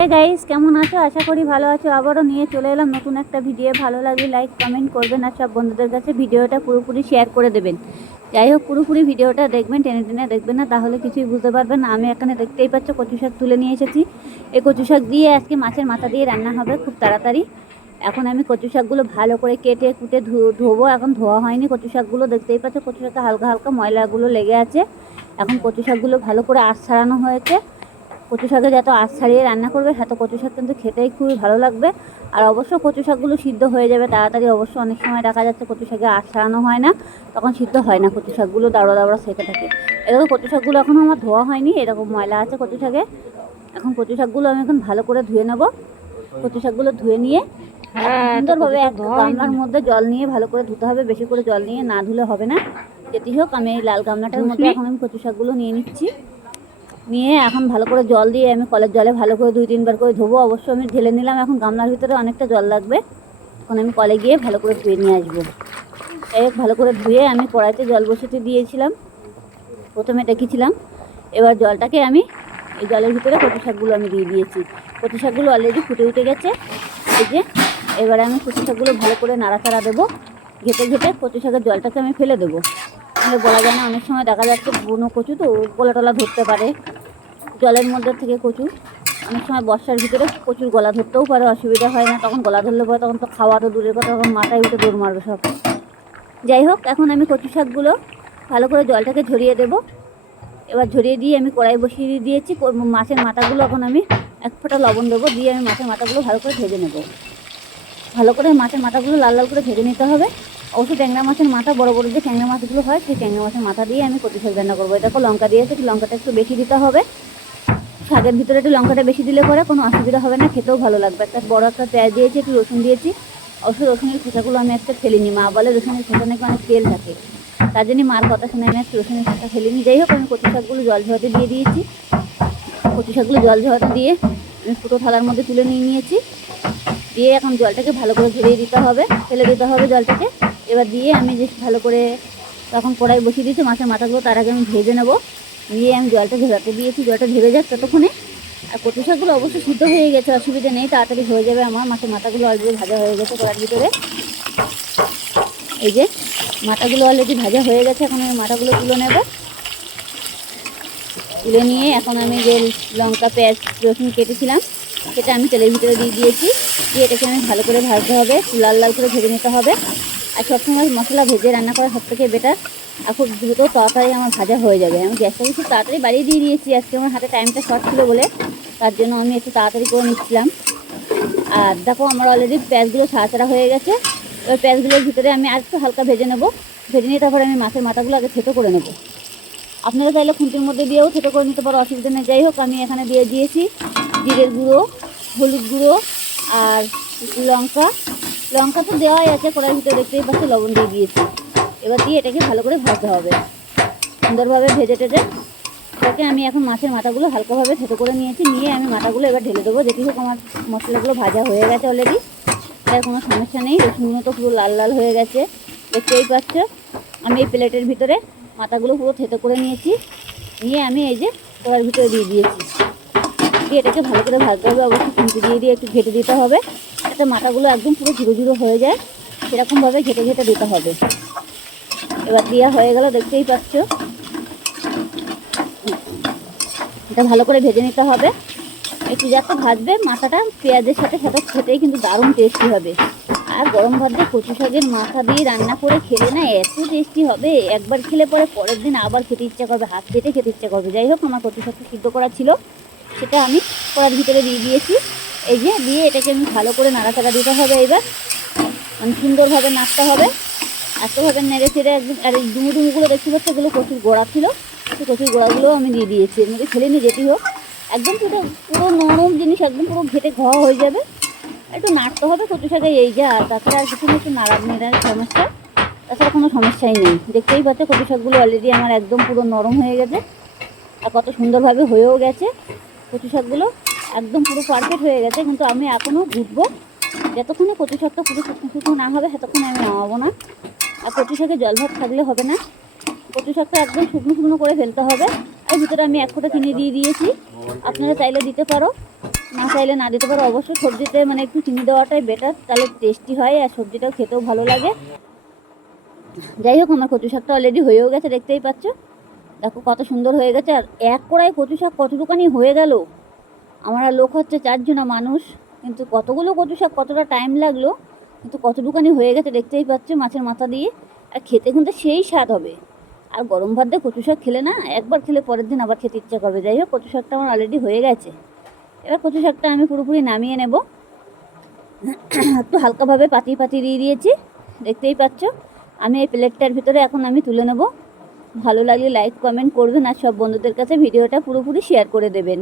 Guys কেমন আছো? আশা করি ভালো আছো। আবারও নিয়ে চলে এলাম নতুন একটা ভিডিও ভালো লাগলে লাইক কমেন্ট করবেন আর সব বন্ধুদের কাছে ভিডিওটা পুরোপুরি শেয়ার করে দেবেন। যাই হোক, পুরোপুরি ভিডিওটা দেখবেন, টেনে টেনে দেখবেন না, তাহলে কিছুই বুঝতে পারবেন আমি এখানে দেখতেই পাচ্ছ কচু শাক তুলে নিয়ে এসেছি। এই কচু শাক দিয়ে আজকে মাছের মাথা দিয়ে রান্না হবে খুব তাড়াতাড়ি। এখন আমি কচু শাকগুলো ভালো করে কেটে কুটে ধোবো। এখন ধোয়া হয়নি কচু শাকগুলো। দেখতেই পাচ্ছ কচু শাকে হালকা হালকা ময়লাগুলো লেগে আছে। এখন কচু শাকগুলো ভালো করে আশ ছাড়ানো হয়েছে। কচু শাকে যত আশ ছাড়িয়ে রান্না করবে তত কচু শাক কিন্তু খেতেই খুবই ভালো লাগবে। আর অবশ্য কচু শাকগুলো সিদ্ধ হয়ে যাবে তাড়াতাড়ি অবশ্য অনেক সময় দেখা যাচ্ছে কচু শাকে আশ ছাড়ানো হয় না তখন সিদ্ধ হয় না কচু শাকগুলো দাঁড়ো দাঁড়ো সেকে থাকে। এরকম কচু শাকগুলো এখনও আমার ধোয়া হয়নি এরকম ময়লা আছে কচু শাকে। এখন কচু শাকগুলো আমি এখন ভালো করে ধুয়ে নেব। কচু শাকগুলো ধুয়ে নিয়ে হ্যাঁ, সুন্দরভাবে এক গামলার মধ্যে জল নিয়ে ভালো করে ধুতে হবে বেশি করে জল নিয়ে না ধুলে হবে না। যেটি হোক আমি এই লাল গামলাটার মধ্যে এখন আমি কচু শাকগুলো নিয়ে নিচ্ছি। নিয়ে এখন ভালো করে জল দিয়ে আমি কলের জলে ভালো করে দুই তিনবার করে ধোবো। অবশ্য আমি ঢেলে নিলাম, এখন গামলার ভিতরে অনেকটা জল লাগবে। এখন আমি কলে গিয়ে ভালো করে ধুয়ে নিয়ে আসব। যাই হোক, ভালো করে ধুয়ে আমি কড়াইতে জল বসাতে দিয়েছিলাম। প্রথমে রেখেছিলাম। এবার জলটাকে আমি এই জলের ভিতরে কচু শাকগুলো আমি দিয়ে দিয়েছি। কচু শাকগুলো অলরেডি ফুটে উঠে গেছে। এই যে, এবারে আমি কচু শাকগুলো ভালো করে নাড়াচাড়া দেবো। ঘেটে ঘেটে কচু শাকের জলটাকে আমি ফেলে দেবো। বলা যায় না, অনেক সময় দেখা যাচ্ছে বুনো কচু তো গলা টলা ধরতে পারে। জলের মধ্যে থেকে কচু। অনেক সময় বর্ষার ভিতরে প্রচুর গলা ধরতেও পারে, অসুবিধা হয় না। তখন গলা ধরলে পরে তখন তো খাওয়া তো দূরের কথা, তখন মাথায় উঠে দৌড় মারবে সব। যাই হোক, এখন আমি কচু শাকগুলো ভালো করে জলটাকে ঝরিয়ে দেবো। এবার ঝরিয়ে দিয়ে আমি কড়াই বসিয়ে দিয়েছি। মাছের মাথাগুলো এখন আমি এক ফোঁটা লবণ দেবো। দিয়ে আমি মাছের মাথাগুলো ভালো করে ভেজে নেব। ভালো করে মাছের মাথাগুলো লাল লাল করে ভেজে নিতে হবে। অবশ্য ট্যাংরা মাছের মাথা, বড় বড় যে ট্যাংরা মাছগুলো হয়, সেই ট্যাংরা মাছের মাথা দিয়ে আমি কচু শাক রান্না করব। দেখো লঙ্কা দিয়েছে লঙ্কাটা একটু বেশি দিতে হবে। শাকের ভিতরে একটু লঙ্কাটা বেশি দিলে পরে কোনো অসুবিধা হবে না, খেতেও ভালো লাগবে। একটা বড় একটা পেঁয়াজ দিয়েছি, একটু রসুন দিয়েছি। অবশ্য রসুনের খোসাগুলো আমি একটা ফেলিনি, মা বলে রসুনের খোসা নাকি অনেক তেল থাকে। তার জন্য মার কথা শুনে আমি একটু রসুনের খোসা ফেলিনি। যাই হোক, আমি কচু শাকগুলো জল ঝরাতে দিয়ে দিয়েছি। কচু শাকগুলো জল ঝরাতে দিয়ে আমি ফুটো থালার মধ্যে তুলে নিয়ে নিয়েছি। দিয়ে এখন জলটাকে ভালো করে ঝরিয়ে দিতে হবে, ফেলে দিতে হবে জলটাকে। এবার দিয়ে আমি যে ভালো করে তখন কড়াই বসিয়ে দিয়েছি, মাছের মাথাগুলো তার আগে আমি ভেজে নেব। দিয়ে আমি জলটা ঝরাতে দিয়েছি, জলটা ঝরে যাক ততক্ষণে। আর কচু শাকগুলো অবশ্যই সিদ্ধ হয়ে গেছে, অসুবিধা নেই, তাড়াতাড়ি হয়ে যাবে আমার। মাছের মাথাগুলো অলরেডি ভাজা হয়ে গেছে কড়ার ভিতরে। এই যে, মাথাগুলো অলরেডি ভাজা হয়ে গেছে, এখন আমি মাথাগুলো তুলে নেব। তুলে নিয়ে এখন আমি যে লঙ্কা, পেঁয়াজ, রসুন কেটেছিলাম, সেটা আমি তেলের ভিতরে দিয়ে দিয়েছি। দিয়ে এটাকে আমি ভালো করে ভাজতে হবে, লাল লাল করে ভেজে নিতে হবে। আর সবসময় মশলা ভেজে রান্না করা সব থেকে বেটার আর খুব দ্রুত তাড়াতাড়ি আমার ভাজা হয়ে যাবে। আমি গ্যাসটা খুব তাড়াতাড়ি বাড়িয়ে দিয়ে দিয়েছি, আজকে আমার হাতে টাইমটা শর্ট ছিল বলে। তার জন্য আমি একটু তাড়াতাড়ি করে নিচ্ছিলাম। আর দেখো, আমার অলরেডি পেঁয়াজগুলো ছাড়া হয়ে গেছে। ওই পেঁয়াজগুলোর ভিতরে আমি আর একটু হালকা ভেজে নেব। ভেজে নিয়ে তারপরে আমি মাছের মাথাগুলো আগে থেতো করে নেব। আপনারা চাইলে খুঁটির মধ্যে দিয়েও থেতো করে নিতে পারো, অসুবিধা নেই। যাই হোক, আমি এখানে দিয়ে দিয়েছি জিরের গুঁড়ো, হলুদ গুঁড়ো আর লঙ্কা। লঙ্কা তো দেওয়াই আছে, কড়াইয়ের ভিতরে দেখতেই পাচ্ছি, লবণ দিয়ে দিয়েছি। এবার দিয়ে এটাকে ভালো করে ভাজতে হবে। সুন্দরভাবে ভেজে টেজে এটাকে আমি এখন মাছের মাথাগুলো হালকাভাবে থেতো করে নিয়েছি। নিয়ে আমি মাথাগুলো এবার ঢেলে দেবো। যেটি হোক আমার মশলাগুলো ভাজা হয়ে গেছে অলরেডি তাই কোনো সমস্যা নেই। রসুনগুলো তো পুরো লাল লাল হয়ে গেছে। দেখতেই পাচ্ছ, আমি এই প্লেটের ভিতরে মাথাগুলো পুরো থেতো করে নিয়েছি। নিয়ে আমি এই যে কড়ার ভিতরে দিয়ে দিয়েছি। দিয়ে এটাকে ভালো করে ভাজতে হবে। অবশ্যই খুঁটি দিয়ে দিয়ে একটু ঘেটে দিতে হবে। যাতে মাথাগুলো একদম পুরো ঝুড়ো ঝুড়ো হয়ে যায়। সেরকমভাবে ঘেটে ঘেটে দিতে হবে। এবার দেওয়া হয়ে গেল, দেখতেই পাচ্ছ। এটা ভালো করে ভেজে নিতে হবে। একটু যাতে ভাজবে, মাথাটা পেঁয়াজের সাথে সাথে খেতেই কিন্তু দারুণ টেস্টি হবে। আর গরম ভাত দিয়ে কচু শাকের মাথা দিয়ে রান্না করে খেলে না এত টেস্টি হবে। একবার খেলে পরে পরের দিন আবার খেতে ইচ্ছা করবে, হাত পেতে খেতে ইচ্ছা করবে। যাই হোক, আমার কচু শাকটা সিদ্ধ করা ছিল। সেটা আমি কড়ার ভিতরে দিয়ে দিয়েছি। এই যে, দিয়ে এটাকে আমি ভালো করে নাড়াচাড়া দিতে হবে এবার। মানে সুন্দরভাবে নাড়তে হবে। এতভাবে নেড়ে চেড়ে একদম আর এই ডুমু ডুমুগুলো দেখতে পাচ্ছি? এগুলো কচুর গোড়া ছিল। সেই কচুর গোড়াগুলোও আমি দিয়ে দিয়েছি। এমনি মধ্যে ফেলে যেটি হোক। একদম পুরো পুরো নরম জিনিস, একদম পুরো ঘেটে ঘোয়া হয়ে যাবে। একটু নাড়তে হবে কচু শাকে এই যা আর তাছাড়া আর কিছু না, একটু নাড়া নেড়ার সমস্যা। তাছাড়া কোনো সমস্যাই নেই। দেখতেই পাচ্ছ কচু শাকগুলো অলরেডি আমার একদম পুরো নরম হয়ে গেছে। আর কত সুন্দরভাবে হয়েও গেছে কচু শাকগুলো। একদম পুরো পারফেক্ট হয়ে গেছে। কিন্তু আমি এখনও ঘুটবো। যতক্ষণে কচু শাকটা পুরো শুকনো শুকনো না হবে, ততক্ষণে আমি নামাবো না। আর কচু শাকে জল ভাত থাকলে হবে না। কচু শাকটা একদম শুকনো শুকনো করে ফেলতে হবে। আর ভিতরে আমি এক ফোঁটা চিনি দিয়ে দিয়েছি। আপনারা চাইলে দিতে পারো। না চাইলে না দিতে পারো। অবশ্যই সবজিতে মানে একটু চিনি দেওয়াটাই বেটার তাহলে টেস্টি হয় আর সবজিটাও খেতেও ভালো লাগে। যাই হোক, আমার কচু শাকটা অলরেডি হয়েও গেছে, দেখতেই পাচ্ছ। দেখো কত সুন্দর হয়ে গেছে। আর এক কড়াই কচু শাক কতটুকানি হয়ে গেল? আমরা লোক হচ্ছে চারজনা মানুষ, কিন্তু কতগুলো কচু শাক কতটা টাইম লাগল? কিন্তু কতটুকানি হয়ে গেছে দেখতেই পাচ্ছ মাছের মাথা দিয়ে। আর খেতে কিন্তু সেই স্বাদ হবে। আর গরম ভাত দিয়ে কচু শাক খেলে না, একবার খেলে পরের দিন আবার খেতে ইচ্ছা করবে। যাই হোক, কচু শাকটা আমার অলরেডি হয়ে গেছে। এবার কচু শাকটা আমি পুরোপুরি নামিয়ে নেব। একটু হালকাভাবে পাতি পাতি দিয়ে দিয়েছি। দেখতেই পাচ্ছ, আমি এই প্লেটটার ভিতরে এখন আমি তুলে নেব। ভালো লাগলে লাইক কমেন্ট করবেন। আর সব বন্ধুদের কাছে ভিডিওটা পুরোপুরি শেয়ার করে দেবেন।